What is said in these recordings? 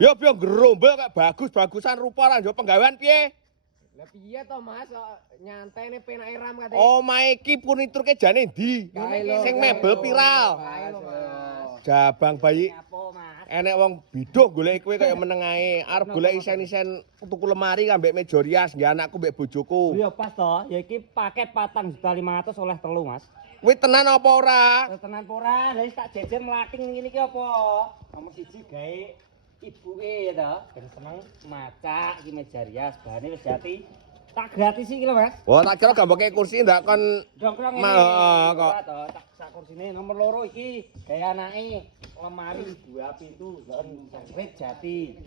Ya piye gerombol kok bagus-bagusan rupa lan yo penggawean piye? Lah piye to Mas nyantene penake ram kate. Omahe iki furniturke jane ndi? Sing mebel piral. Jabang bayi. Enek wong bidho golek kowe kaya meneng ae. Arep golek isen-isen tuku lemari ambek meja rias nggih anakku mbek bojoku. Ya pas to, ya iki paket 4.500.000 oleh telu, Mas. Kuwi tenan apa ora? Tenan ora, lha tak jejer mlating ngene iki apa? Nomor 1 gawe ibuke ya to, ben seneng macak iki meja rias, bahane wis jati. Tak gratis iki lho, Mas. Wah, tak kira gamboke kursi ndak kon Dongkrong ini. kok. Tak sak kursine nomor 2 iki gawe anake lemari 2 pintu jangkrik jati.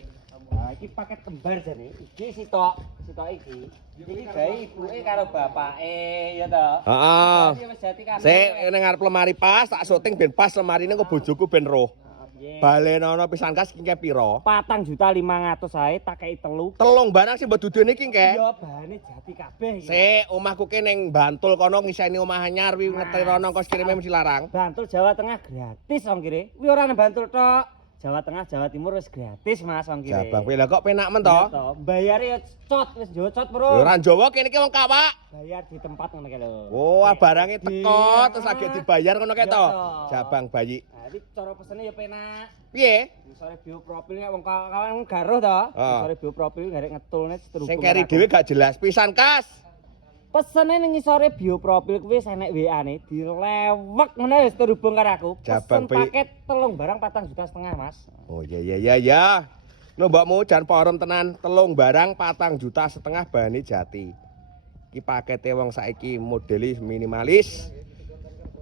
Nah, iki paket kembar jane. Iki sitok iki. Iki gawe ibuke karo bapake ya to. Heeh. Wis jati kan. Sik ning ngarep lemari pas tak syuting ben pas lemarine kok bojoku ben roh. Balenono pisan kas ki piro? 4.500.000 ae tak kei telu. Telung barang sing mbok dudune iki ke. Iya, bahane jati kabeh iki. Sik, omahku ki ning Bantul kono ngiseni omah anyar wi ngetirono kos kirime mesti larang. Bantul Jawa Tengah gratis ongkire. Kuwi ora nang Bantul tok. Jawa Tengah, Jawa Timur wis gratis Mas ongkire. Jabang kowe lha kok penak men to? Bayare ya cot wis njocot, Bro. Ya ora Jawa kene iki wong kawak. Bayar di tempat ngono ki lho. Oh, barange teko terus lagi dibayar ngono ke to. Iya. Jabang bayi. Nah, iki cara pesene ya penak. Piye? Ngisore bioprofil nek wong kawan garuh to. Ngisore bioprofil garek ngetulne terhubung. Sing keri dhewe gak jelas pisan kas. Pesene ning ngisore bioprofil kuwi wis enek WA-ne dilewek ngene wis terhubung karo aku. Jabang Pesen paket telung barang 4,5 juta, Mas. Oh ya. Lho mbokmu jan porem tenan telung barang 4,5 juta bahane jati. Iki pakete wong saiki modeli minimalis.